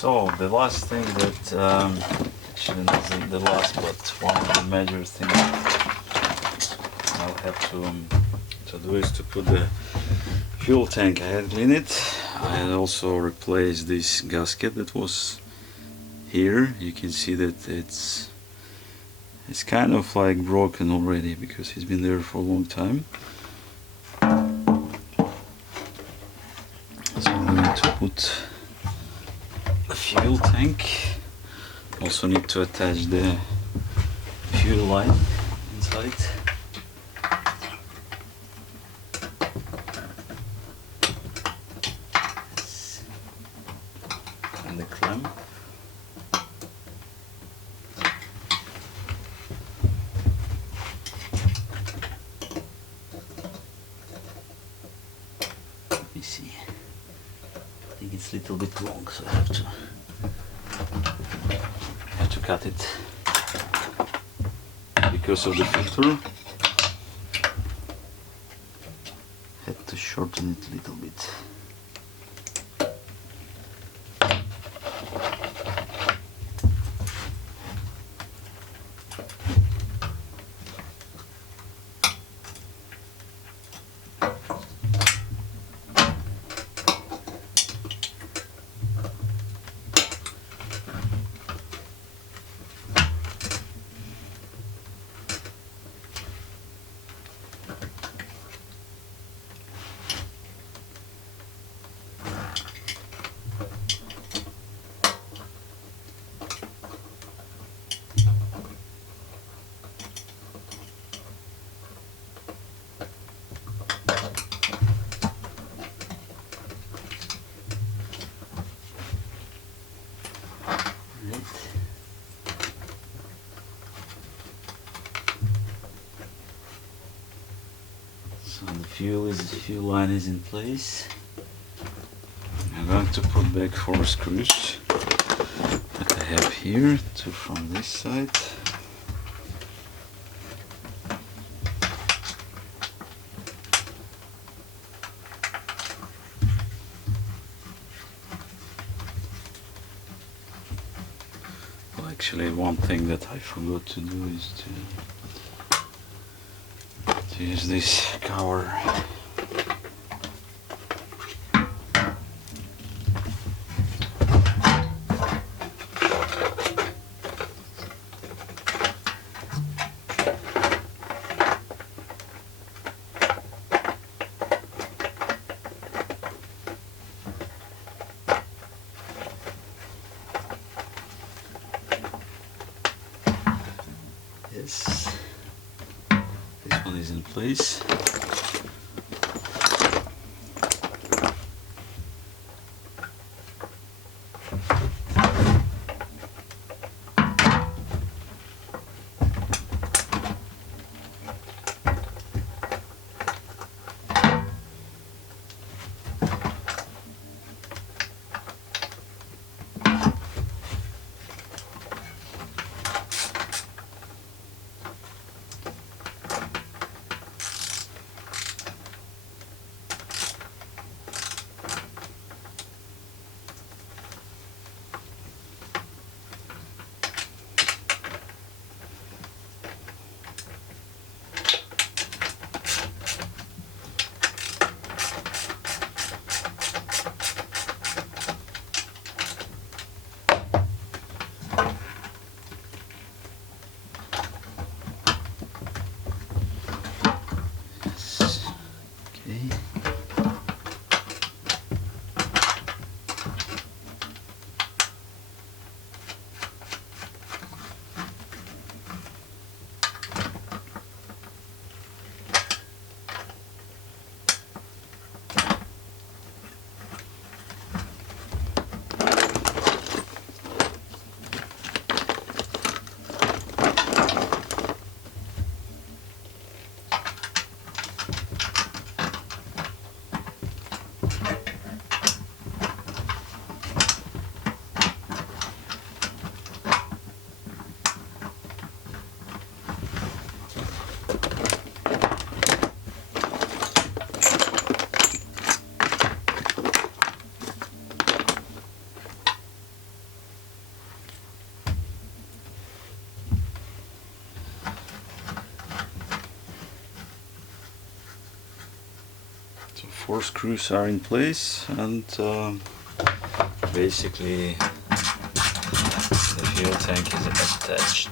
So the last thing that actually not the last, but one of the major things I'll have to do is to put the fuel tank. I had cleaned it. I had also replaced this gasket that was here. You can see that it's kind of like broken already because it's been there for a long time. So I'm going to put the fuel tank. Also need to attach the fuel line inside. And the clamp. Let me see. I think it's a little bit long, so I have to cut it because of the filter. Had to shorten it a little bit. So the fuel line is in place. I'm going to put back 4 screws that I have here, 2 from this side. Well, actually one thing that I forgot to do is to use this cover. Yes. This one is in place. 4 screws are in place, and basically the fuel tank is attached.